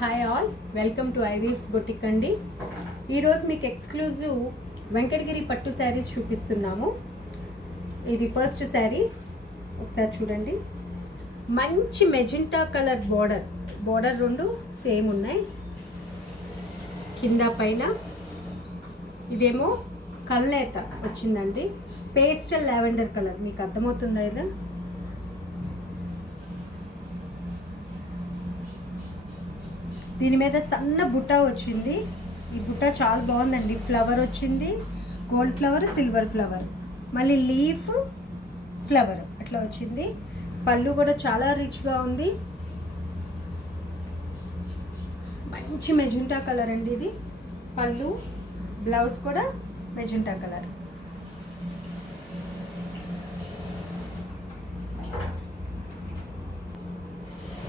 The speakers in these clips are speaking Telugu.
హాయ్ ఆల్, వెల్కమ్ టు ఐవీవ్స్ బొటిక్ అండి. ఈరోజు మీకు ఎక్స్క్లూజివ్ వెంకటగిరి పట్టు శారీస్ చూపిస్తున్నాము. ఇది ఫస్ట్ శారీ, ఒకసారి చూడండి. మంచి మెజెంటా కలర్ బార్డర్ రెండు సేమ్ ఉన్నాయి కింద పైన. ఇదేమో కల్లేత వచ్చిందండి, పేస్టల్ లావెండర్ కలర్. మీకు అర్థమవుతుందా? ఇది దీని మీద సన్న బుట్ట వచ్చింది. ఈ బుట్ట చాలా బాగుందండి. ఫ్లవర్ వచ్చింది, గోల్డ్ ఫ్లవర్, సిల్వర్ ఫ్లవర్, మళ్ళీ లీఫ్, ఫ్లవర్ అట్లా వచ్చింది. పళ్ళు కూడా చాలా రిచ్గా ఉంది. మంచి మెజెంటా కలర్ అండి ఇది పళ్ళు. బ్లౌజ్ కూడా మెజెంటా కలర్.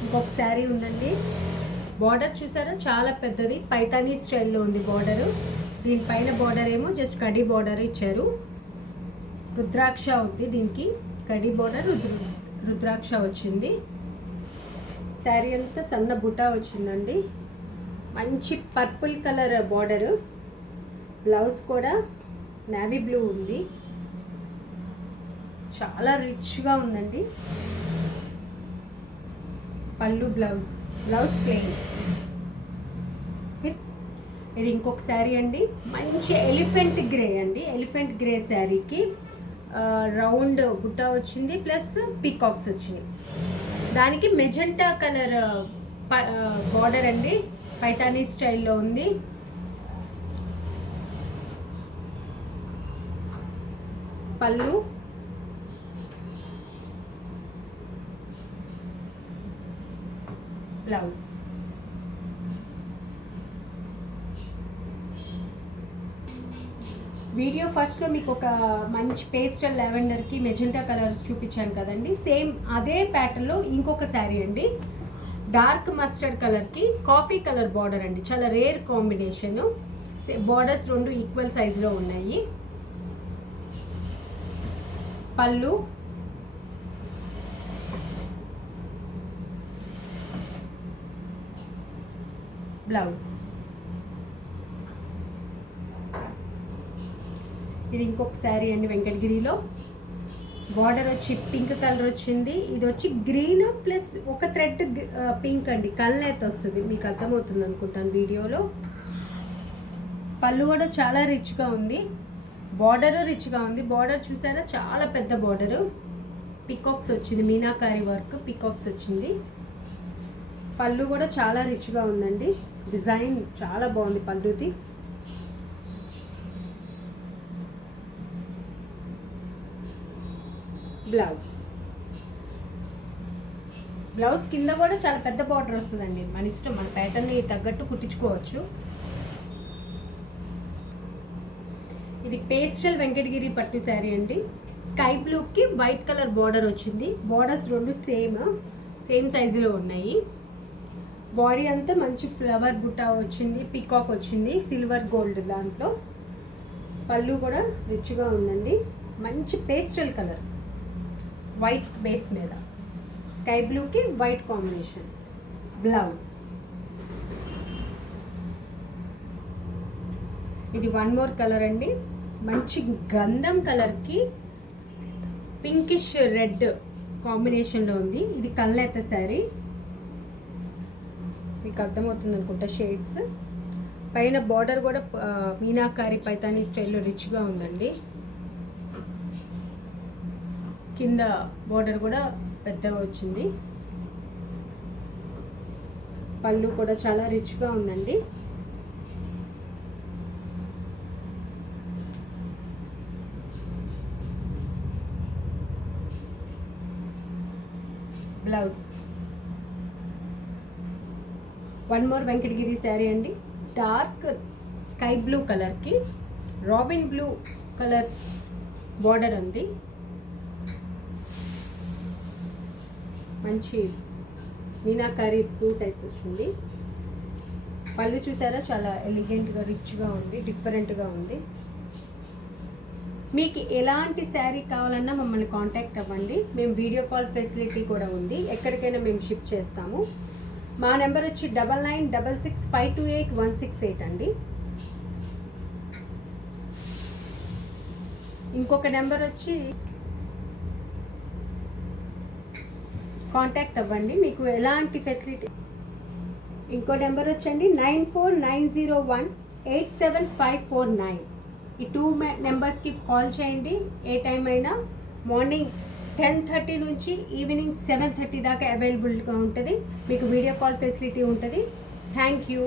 ఇంకొక శారీ ఉందండి. బార్డర్ చూసారా, చాలా పెద్దది, పైతానీ స్టైల్లో ఉంది బార్డరు. దీనిపైన బార్డర్ ఏమో జస్ట్ కడి బార్డర్ ఇచ్చారు. రుద్రాక్ష ఉంది దీనికి, కడి బార్డర్ రుద్రాక్ష వచ్చింది. శారీ అంతా సన్న బుట్ట వచ్చిందండి. మంచి పర్పుల్ కలర్ బార్డరు. బ్లౌజ్ కూడా నేవీ బ్లూ ఉంది, చాలా రిచ్గా ఉందండి. పళ్ళు, బ్లౌజ్ ప్లెయిన్. ఇది ఇంకొక శారీ అండి. మంచి ఎలిఫెంట్ గ్రే అండి. ఎలిఫెంట్ గ్రే శారీకి రౌండ్ బుట్ట వచ్చింది, ప్లస్ పీకాక్స్ వచ్చినాయి. దానికి మెజెంటా కలర్ బార్డర్ అండి, పైతానీ స్టైల్లో ఉంది. పళ్ళు, బ్లౌజ్. వీడియో ఫస్ట్లో మీకు ఒక మంచి పేస్టల్ లావెండర్కి మెజెంటా కలర్స్ చూపించాను కదండి. సేమ్ అదే ప్యాటర్న్లో ఇంకొక శారీ అండి. డార్క్ మస్టర్డ్ కలర్కి కాఫీ కలర్ బార్డర్ అండి. చాలా రేర్ కాంబినేషను. బార్డర్స్ రెండు ఈక్వల్ సైజులో ఉన్నాయి. పళ్ళు, బ్లౌజ్. ఇది ఇంకొక శారీ అండి వెంకటగిరిలో. బార్డర్ వచ్చి పింక్ కలర్ వచ్చింది. ఇది వచ్చి గ్రీన్ ప్లస్ ఒక థ్రెడ్ పింక్ అండి. కళ్ళైతే వస్తుంది, మీకు అర్థమవుతుంది అనుకుంటాను వీడియోలో. పళ్ళు కూడా చాలా రిచ్గా ఉంది, బార్డరు రిచ్గా ఉంది. బార్డర్ చూసారా, చాలా పెద్ద బార్డరు. పికాక్స్ వచ్చింది, మీనాకారి వర్క్ పికాక్స్ వచ్చింది. పళ్ళు కూడా చాలా రిచ్గా ఉందండి. డిజైన్ చాలా బాగుంది పళ్ళుది. బ్లౌజ్ కింద కూడా చాలా పెద్ద బార్డర్ వస్తుందండి. మన ఇష్టం, మన ప్యాటర్న్ని తగ్గట్టు కుట్టించుకోవచ్చు. ఇది పేస్టల్ వెంకటగిరి పట్టు శారీ అండి. స్కై బ్లూకి వైట్ కలర్ బార్డర్ వచ్చింది. బార్డర్స్ రెండు సేమ్ సైజులో ఉన్నాయి. బాడీ అంతా మంచి ఫ్లవర్ బుట్ట వచ్చింది, పికాక్ వచ్చింది, సిల్వర్ గోల్డ్ దాంట్లో. పళ్ళు కూడా రిచ్గా ఉందండి. మంచి పేస్టల్ కలర్, వైట్ బేస్ మీద స్కై బ్లూకి వైట్ కాంబినేషన్. బ్లౌజ్. ఇది వన్ మోర్ కలర్ అండి. మంచి గంధం కలర్కి పింకిష్ రెడ్ కాంబినేషన్లో ఉంది. ఇది కల్లేత శారీ, మీకు అర్థమవుతుంది అనుకుంటా షేడ్స్. పైన బార్డర్ కూడా మీనాకారి పైతానీ స్టైల్లో రిచ్గా ఉందండి. కింద బార్డర్ కూడా పెద్దగా వచ్చింది. పళ్ళు కూడా చాలా రిచ్గా ఉందండి. Blouse. One more Venkatagiri sari అండి. డార్క్ స్కై బ్లూ కలర్కి రాబిన్ బ్లూ కలర్ బార్డర్ అండి. మంచి మీనాకారి టూ సైడ్స్ వచ్చింది. పళ్ళు చూసారా, చాలా ఎలిగెంట్గా రిచ్గా ఉంది, డిఫరెంట్గా ఉంది. మీకు ఎలాంటి శారీ కావాలన్నా మమ్మల్ని కాంటాక్ట్ అవ్వండి. మేము వీడియో కాల్ ఫెసిలిటీ కూడా ఉంది. ఎక్కడికైనా మేము షిప్ చేస్తాము. మా నెంబర్ వచ్చి 9966528168 అండి. ఇంకొక నెంబర్ వచ్చి కాంటాక్ట్ అవ్వండి, మీకు ఎలాంటి ఫెసిలిటీ. ఇంకో నెంబర్ వచ్చండి 9490187549. ఈ 2 నెంబర్స్కి కాల్ చేయండి. ఏ టైం అయినా మార్నింగ్ 10:30 నుంచి ఈవినింగ్ 7:30 దాకా అవైలబుల్గా ఉంటుంది. మీకు వీడియో కాల్ ఫెసిలిటీ ఉంటుంది. Thank you.